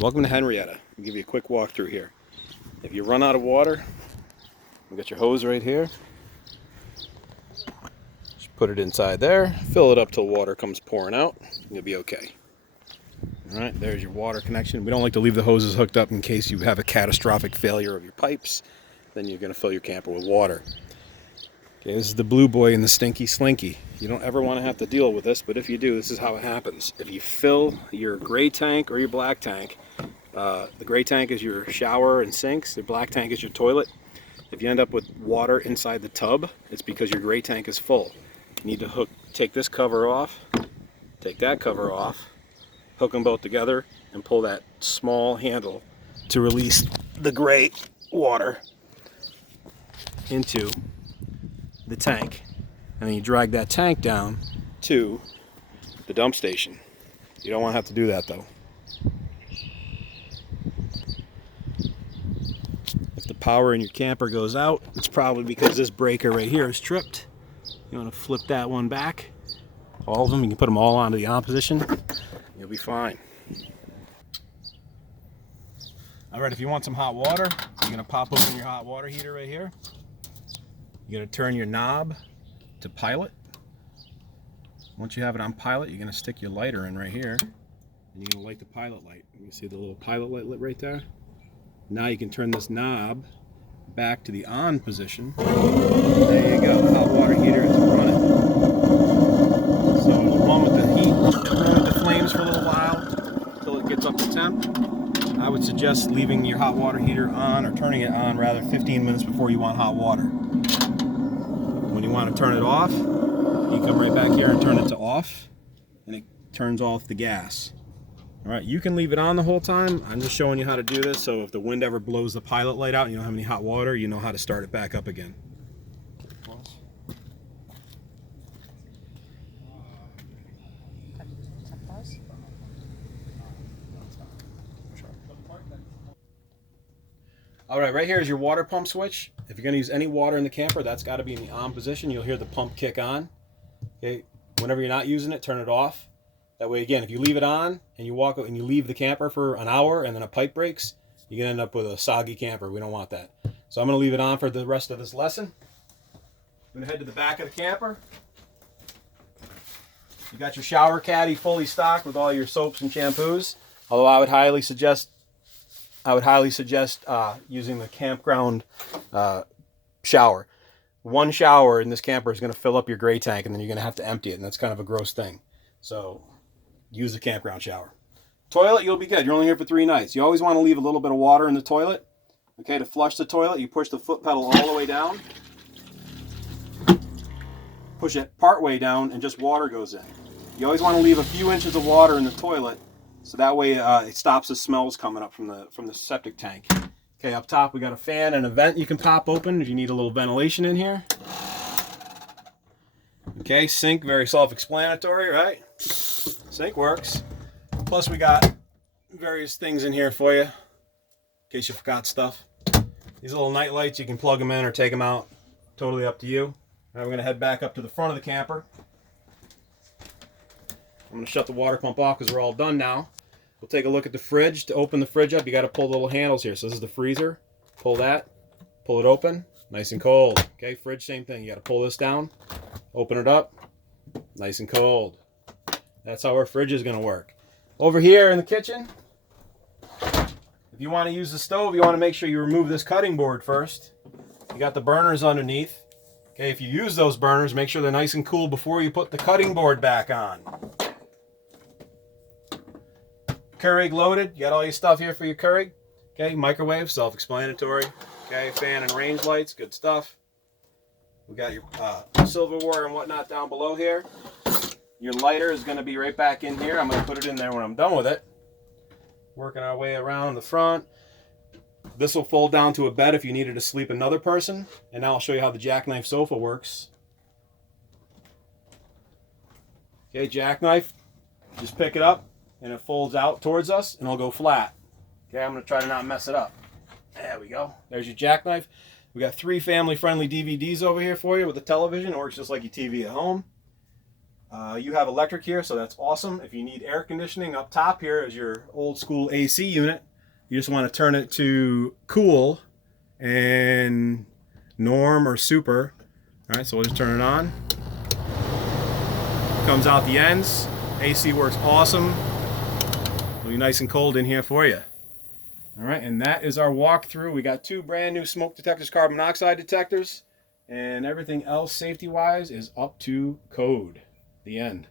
Welcome to Henrietta. I'll give you a quick walkthrough here. If you run out of water, you got your hose right here. Just put it inside there, fill it up till water comes pouring out, you'll be okay. Alright, there's your water connection. We don't like to leave the hoses hooked up in case you have a catastrophic failure of your pipes. Then you're going to fill your camper with water. Okay, this is the blue boy and the stinky slinky. You don't ever want to have to deal with this, but if you do, this is how it happens. If you fill your gray tank or your black tank, the gray tank is your shower and sinks, the black tank is your toilet. If you end up with water inside the tub, it's because your gray tank is full. You need to take this cover off, take that cover off, hook them both together, and pull that small handle to release the gray water into the tank. And then you drag that tank down to the dump station. You don't want to have to do that though. If the power in your camper goes out, it's probably because this breaker right here is tripped. You want to flip that one back. All of them, you can put them all onto the on position. You'll be fine. Alright, if you want some hot water, you're going to pop open your hot water heater right here. You're going to turn your knob to pilot. Once you have it on pilot, you're going to stick your lighter in right here, and you're going to light the pilot light. You see the little pilot light lit right there? Now you can turn this knob back to the on position. There you go, the hot water heater is running. So it'll run with the heat, run with the flames for a little while until it gets up to temp. I would suggest leaving your hot water heater on, or turning it on rather, 15 minutes before you want hot water. When you want to turn it off, you come right back here and turn it to off, and it turns off the gas. Alright, you can leave it on the whole time. I'm just showing you how to do this, so if the wind ever blows the pilot light out and you don't have any hot water, you know how to start it back up again. Alright, right here is your water pump switch. If you're going to use any water in the camper, that's got to be in the on position. You'll hear the pump kick on. Okay, whenever you're not using it, turn it off. That way, again, if you leave it on and you walk and you leave the camper for an hour and then a pipe breaks, you can end up with a soggy camper. We don't want that. So I'm going to leave it on for the rest of this lesson. I'm going to head to the back of the camper. You got your shower caddy fully stocked with all your soaps and shampoos. Although I would highly suggest using the campground shower. One shower in this camper is going to fill up your gray tank, and then you're going to have to empty it, and that's kind of a gross thing. So use the campground shower. Toilet, you'll be good. You're only here for 3 nights. You always want to leave a little bit of water in the toilet. Okay, to flush the toilet, you push the foot pedal all the way down. Push it part way down, and just water goes in. You always want to leave a few inches of water in the toilet, so that way it stops the smells coming up from the septic tank. Okay, up top we got a fan and a vent you can pop open if you need a little ventilation in here. Okay, sink, very self-explanatory, right? Sink works. Plus we got various things in here for you, in case you forgot stuff. These little night lights, you can plug them in or take them out. Totally up to you. Now we're going to head back up to the front of the camper. I'm going to shut the water pump off because we're all done now. We'll take a look at the fridge. To open the fridge up, you got to pull the little handles here. So this is the freezer. Pull that. Pull it open. Nice and cold. Okay, fridge, same thing. You got to pull this down. Open it up. Nice and cold. That's how our fridge is going to work. Over here in the kitchen, if you want to use the stove, you want to make sure you remove this cutting board first. You got the burners underneath. Okay, if you use those burners, make sure they're nice and cool before you put the cutting board back on. Keurig loaded. You got all your stuff here for your Keurig. Okay, microwave, self-explanatory. Okay, fan and range lights, good stuff. We got your silverware and whatnot down below here. Your lighter is going to be right back in here. I'm going to put it in there when I'm done with it. Working our way around the front. This will fold down to a bed if you needed to sleep another person. And now I'll show you how the jackknife sofa works. Okay, jackknife. Just pick it up and it folds out towards us and it'll go flat. Okay, I'm going to try to not mess it up. There we go. There's your jackknife. We got 3 family-friendly DVDs over here for you with a television. It works just like your TV at home. You have electric here, so that's awesome. If you need air conditioning, up top here is your old school AC unit. You just want to turn it to cool and norm or super. All right, so we'll just turn it on. Comes out the ends. AC works awesome. It'll be nice and cold in here for you. All right, and that is our walkthrough. We got 2 brand new smoke detectors, carbon monoxide detectors, and everything else safety-wise is up to code. The end.